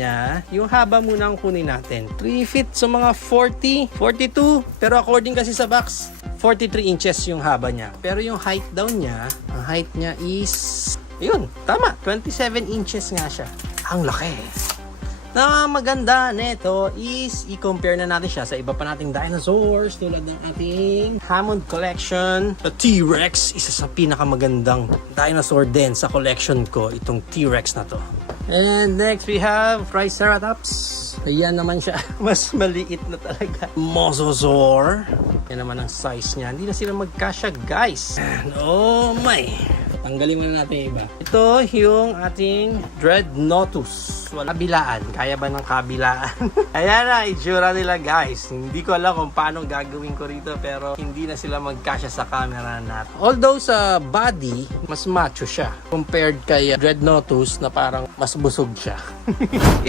niya, yung haba muna ang kunin natin. 3 feet, so mga 40, 42. Pero according kasi sa box, 43 inches yung haba niya. Pero yung height daw niya, ang height niya is, yun, tama, 27 inches nga siya. Ang laki. Na maganda nito is i-compare na natin siya sa iba pa nating dinosaurs tulad ng ating Hammond collection. The T-Rex, isa sa pinakamagandang dinosaur din sa collection ko, itong T-Rex na to. And next we have Triceratops. Ayan naman siya, mas maliit na talaga. Mosasaur. Yan naman ang size niya. Hindi na sila magkasya, guys. And oh my. Tanggalin muna natin yung iba. Ito yung ating Dreadnoughtus. Wala kabilaan. Kaya ba ng kabilaan? Ayan na, itsura nila, guys. Hindi ko alam kung paano gagawin ko rito, pero hindi na sila magkasya sa camera natin. Although sa body, mas macho siya compared kay Dreadnoughtus na parang mas busog siya.